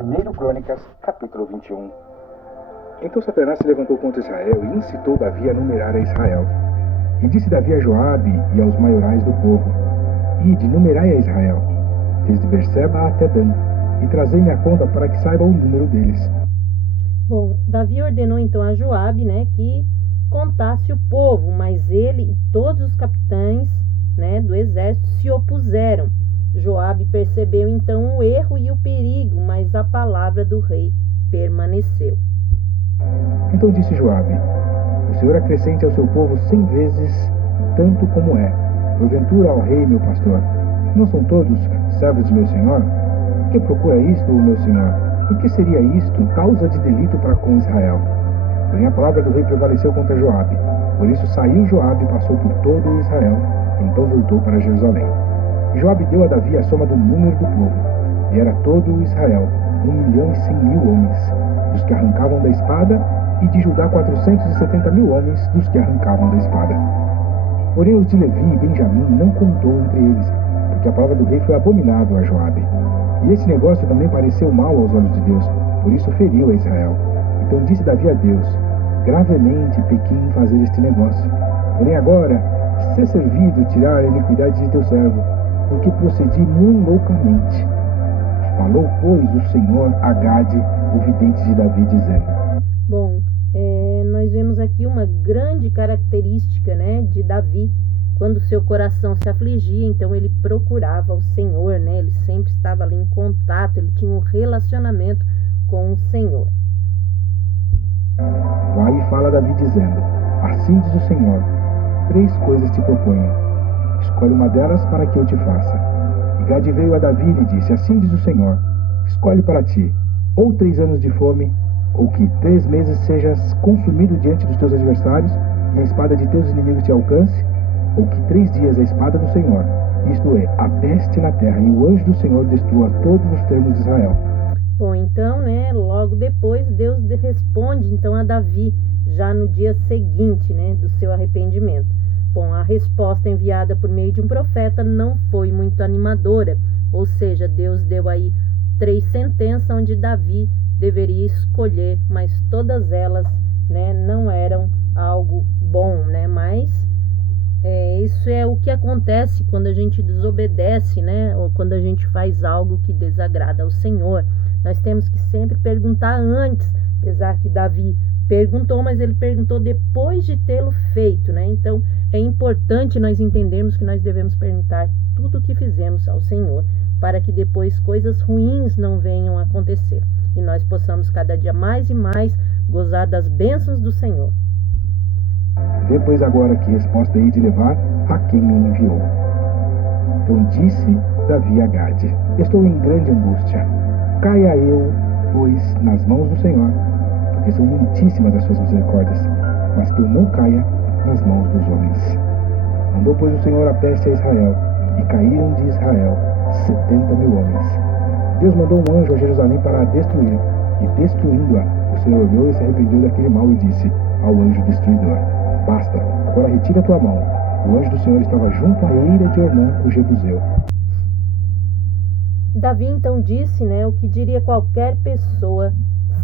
1 Crônicas, capítulo 21. Então Satanás se levantou contra Israel e incitou Davi a numerar a Israel. E disse Davi a Joabe e aos maiorais do povo: Ide, numerai a Israel, desde Berseba até Dan, e trazei-me a conta para que saiba o número deles. Bom, Davi ordenou então a Joabe, que contasse o povo, mas ele e todos os capitães, do exército se opuseram. Joabe percebeu então o erro e o perigo, mas a palavra do rei permaneceu. Então disse Joabe: O Senhor acrescente ao seu povo 100 vezes tanto como é. Porventura ao rei, meu pastor, não são todos servos de meu senhor? Por que procura isto, meu senhor? Por que seria isto causa de delito para com Israel? Porém a palavra do rei prevaleceu contra Joabe. Por isso saiu Joabe e passou por todo o Israel. Então voltou para Jerusalém. E Joabe deu a Davi a soma do número do povo. E era todo o Israel 1.100.000 homens, dos que arrancavam da espada, e de Judá 470.000 homens, dos que arrancavam da espada. Porém os de Levi e Benjamim não contou entre eles, porque a palavra do rei foi abominável a Joabe. E esse negócio também pareceu mal aos olhos de Deus, por isso feriu a Israel. Então disse Davi a Deus: Gravemente pequei em fazer este negócio. Porém agora, se servido tirar a iniquidade de teu servo, porque procedi muito loucamente. Falou, pois, o Senhor a Gade, o vidente de Davi, dizendo. Bom, nós vemos aqui uma grande característica, de Davi. Quando seu coração se afligia, então ele procurava o Senhor, ele sempre estava ali em contato, ele tinha um relacionamento com o Senhor. Vai e fala a Davi dizendo: Assim diz o Senhor, 3 coisas te proponho. Escolhe uma delas para que eu te faça. E Gade veio a Davi e lhe disse: Assim diz o Senhor, escolhe para ti, ou 3 anos de fome, ou que 3 meses sejas consumido diante dos teus adversários, e a espada de teus inimigos te alcance, ou que 3 dias a espada do Senhor, isto é, a peste na terra, e o anjo do Senhor destrua todos os termos de Israel. Bom, então, logo depois, Deus responde então a Davi, já no dia seguinte, do seu arrependimento. Bom, a resposta enviada por meio de um profeta não foi muito animadora, ou seja, Deus deu aí 3 sentenças onde Davi deveria escolher, mas todas elas, não eram algo bom, mas isso é o que acontece quando a gente desobedece, ou quando a gente faz algo que desagrada ao Senhor. Nós temos que sempre perguntar antes, apesar que Davi perguntou, mas ele perguntou depois de tê-lo feito, Então, é importante nós entendermos que nós devemos perguntar tudo o que fizemos ao Senhor, para que depois coisas ruins não venham a acontecer, e nós possamos cada dia mais e mais gozar das bênçãos do Senhor. Depois agora que resposta hei de levar a quem me enviou. Então disse Davi a Gade: Estou em grande angústia. Caia eu, pois, nas mãos do Senhor, porque são muitíssimas as suas misericórdias, mas que eu não caia nas mãos dos homens. Mandou, pois, o Senhor a peste a Israel, e caíram de Israel 70.000 homens. Deus mandou um anjo a Jerusalém para a destruir, e destruindo-a, o Senhor olhou e se arrependeu daquele mal e disse ao anjo destruidor: Basta, agora retira a tua mão. O anjo do Senhor estava junto à eira de Ornã, o Jebuseu. Davi então disse, o que diria qualquer pessoa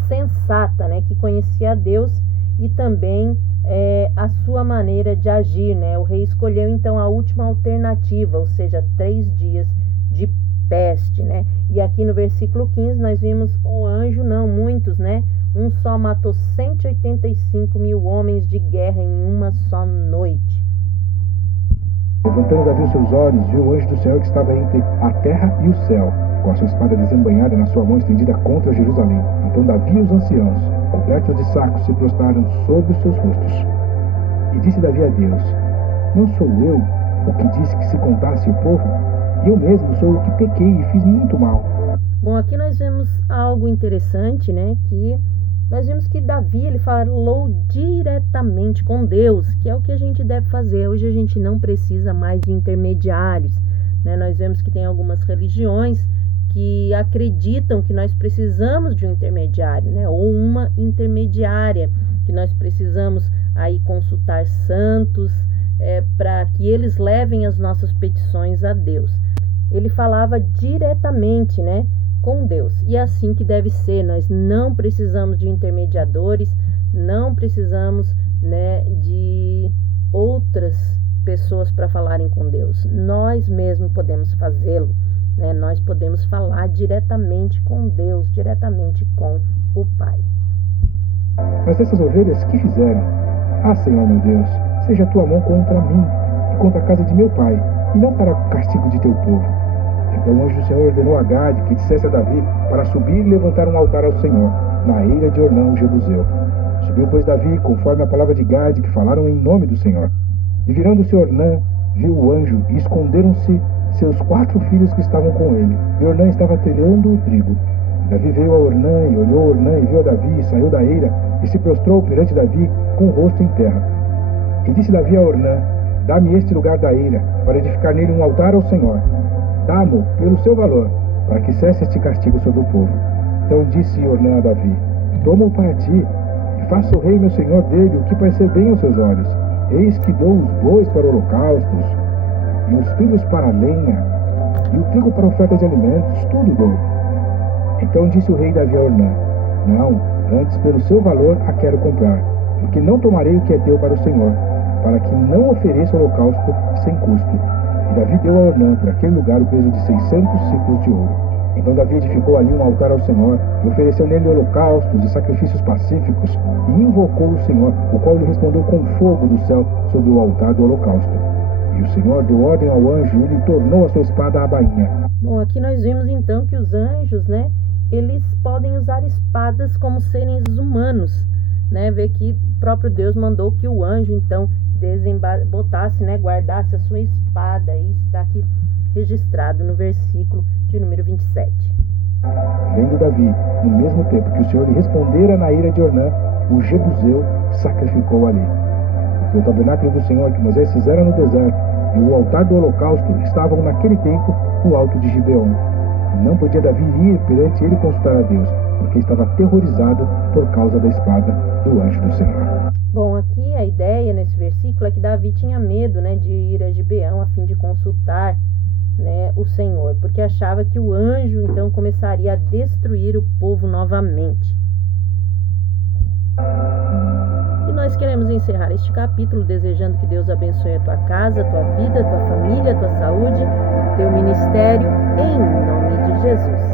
sensata, que conhecia a Deus e também a sua maneira de agir, O rei escolheu então a última alternativa, ou seja, 3 dias de peste, E aqui no versículo 15 nós vimos o anjo, não muitos, Um só matou 185.000 homens de guerra em uma só noite. Levantando Davi os seus olhos, viu o anjo do Senhor que estava entre a terra e o céu, com a sua espada desembainhada na sua mão estendida contra Jerusalém. Então Davi e os anciãos, cobertos de sacos, se prostraram sobre os seus rostos. E disse Davi a Deus: Não sou eu o que disse que se contasse o povo? E eu mesmo sou o que pequei e fiz muito mal. Bom, aqui nós vemos algo interessante, que nós vimos que Davi, ele falou diretamente com Deus, que é o que a gente deve fazer. Hoje a gente não precisa mais de intermediários, Nós vemos que tem algumas religiões que acreditam que nós precisamos de um intermediário, ou uma intermediária, que nós precisamos aí consultar santos, para que eles levem as nossas petições a Deus. Ele falava diretamente, com Deus. E é assim que deve ser. Nós não precisamos de intermediadores, não precisamos, né, de outras pessoas para falarem com Deus. Nós mesmos podemos fazê-lo, né? Nós podemos falar diretamente com Deus, diretamente com o Pai. Mas essas ovelhas que fizeram? Ah, Senhor meu Deus, seja a tua mão contra mim e contra a casa de meu pai, e não para o castigo de teu povo. Então o anjo do Senhor ordenou a Gade que dissesse a Davi para subir e levantar um altar ao Senhor, na eira de Ornã, o Jebuseu. Subiu, pois, Davi, conforme a palavra de Gade, que falaram em nome do Senhor. E virando-se Ornã, viu o anjo, e esconderam-se seus 4 filhos que estavam com ele. E Ornã estava trilhando o trigo. Davi veio a Ornã, e olhou Ornã, e viu a Davi, e saiu da eira, e se prostrou perante Davi, com o rosto em terra. E disse Davi a Ornã: dá-me este lugar da eira, para edificar nele um altar ao Senhor. Dá-mo pelo seu valor, para que cesse este castigo sobre o povo. Então disse Ornã a Davi: toma-o para ti, e faça o rei meu senhor dele o que parecer bem aos seus olhos. Eis que dou os bois para holocaustos, e os filhos para a lenha, e o trigo para oferta de alimentos, tudo dou. Então disse o rei Davi a Ornã: não, antes pelo seu valor a quero comprar, porque não tomarei o que é teu para o Senhor, para que não ofereça holocausto sem custo. E Davi deu a Ornã por aquele lugar o peso de 600 ciclos de ouro. Então Davi edificou ali um altar ao Senhor, e ofereceu nele holocaustos e sacrifícios pacíficos, e invocou o Senhor, o qual lhe respondeu com fogo do céu sobre o altar do holocausto. E o Senhor deu ordem ao anjo, e lhe tornou a sua espada à bainha. Bom, aqui nós vimos então que os anjos, né, eles podem usar espadas como seres humanos, né? Vê que o próprio Deus mandou que o anjo então botasse, né, guardasse a sua espada. E está aqui registrado no versículo de número 27. Vendo Davi, no mesmo tempo que o Senhor lhe respondera na ira de Ornã, o Jebuseu sacrificou ali. Porque o tabernáculo do Senhor que Moisés fizera no deserto e o altar do holocausto estavam naquele tempo no alto de Gibeon. E não podia Davi ir perante ele consultar a Deus, porque estava aterrorizado por causa da espada do anjo do Senhor. Bom, aqui a ideia nesse versículo é que Davi tinha medo, né, de ir a Gibeão a fim de consultar, né, o Senhor, porque achava que o anjo então começaria a destruir o povo novamente. E nós queremos encerrar este capítulo desejando que Deus abençoe a tua casa, a tua vida, a tua família, a tua saúde, o teu ministério, em nome de Jesus.